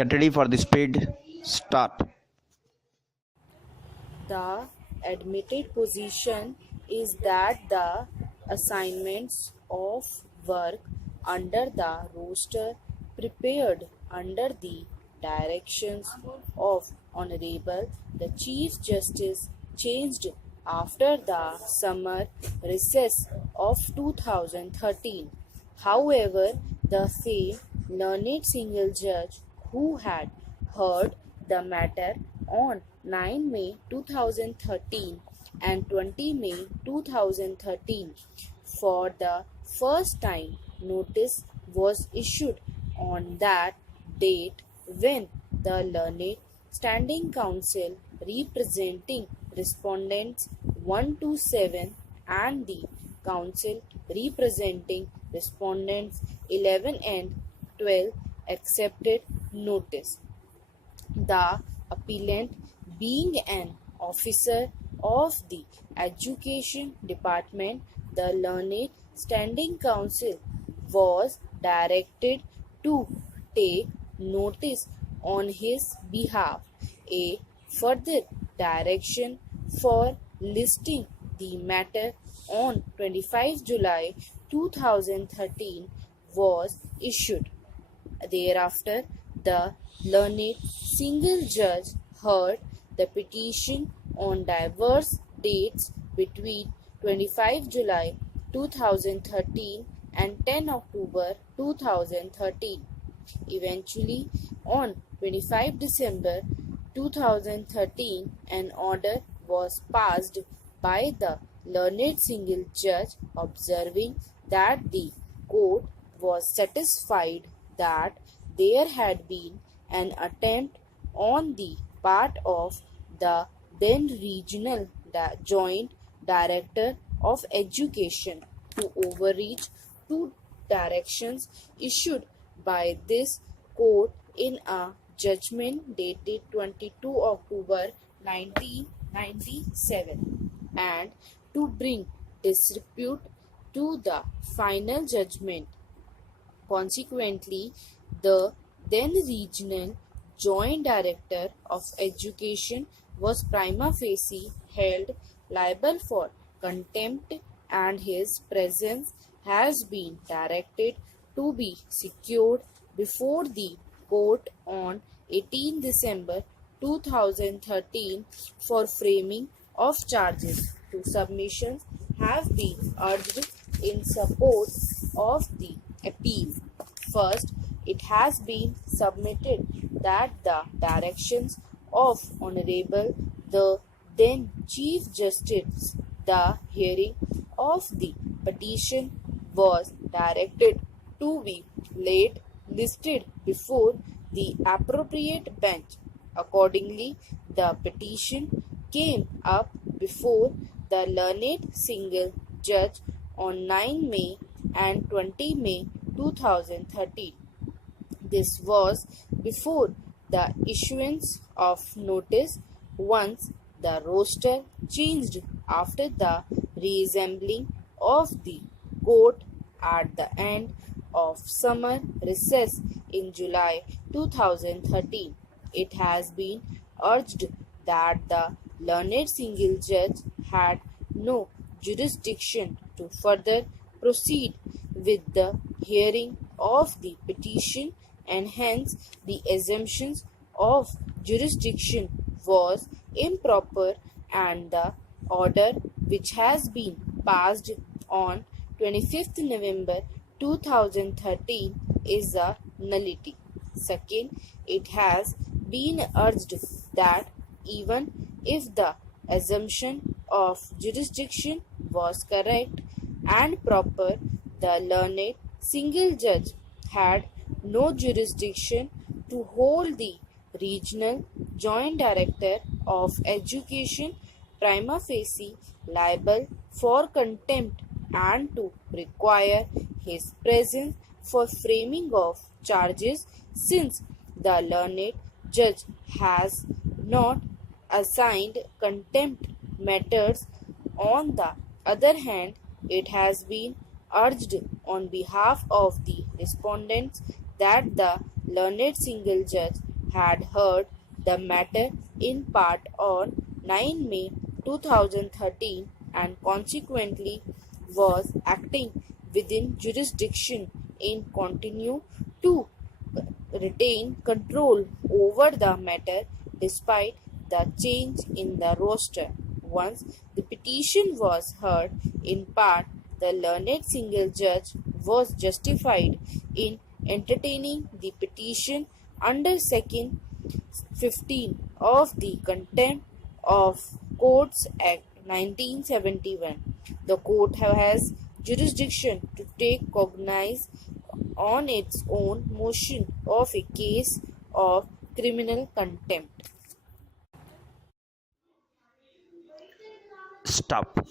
Get ready for the speed. Start. The admitted position is that the assignments of work under the roster prepared under the directions of Honorable the Chief Justice changed after the summer recess of 2013. However, the same learned single judge who had heard the matter on 9 May 2013 and 20 May 2013 for the first time notice was issued on that date when the learned standing counsel representing respondents 1 to 7 and the counsel representing respondents 11 and 12 accepted notice. The appellant, being an officer of the Education Department, the learned standing counsel was directed to take notice on his behalf. A further direction for listing the matter on 25 July 2013 was issued. Thereafter, the learned single judge heard the petition on diverse dates between 25 July 2013 and 10 October 2013. Eventually, on 25 December 2013, an order was passed by the learned single judge observing that the court was satisfied that there had been an attempt on the part of the then regional joint director of education to overreach two directions issued by this court in a judgment dated 22 October 1997 and to bring disrepute to the final judgment. Consequently, the then regional joint director of education was prima facie held liable for contempt and his presence has been directed to be secured before the court on 18 December 2013 for framing of charges. Two submissions have been urged in support of the appeal. First, it has been submitted that the directions of Honorable the then Chief Justice, the hearing of the petition was directed to be laid listed before the appropriate bench. Accordingly, the petition came up before the learned single judge on 9 May and 20 May 2013. This was before the issuance of notice once the roster changed after the reassembling of the court at the end of summer recess in July 2013. It has been urged that the learned single judge had no jurisdiction to further proceed with the hearing of the petition and hence the assumptions of jurisdiction was improper and the order which has been passed on 25th November 2013 is a nullity. Second, it has been urged that even if the assumption of jurisdiction was correct and proper, the learned single judge had no jurisdiction to hold the regional joint director of education prima facie liable for contempt and to require his presence for framing of charges since the learned judge has not assigned contempt matters. On the other hand, it has been urged on behalf of the respondents that the learned single judge had heard the matter in part on 9 May 2013 and consequently was acting within jurisdiction in continue to retain control over the matter despite the change in the roster. Once the petition was heard in part, the learned single judge was justified in entertaining the petition under Section 15 of the Contempt of Courts Act 1971. The court has jurisdiction to take cognizance on its own motion of a case of criminal contempt. Stop.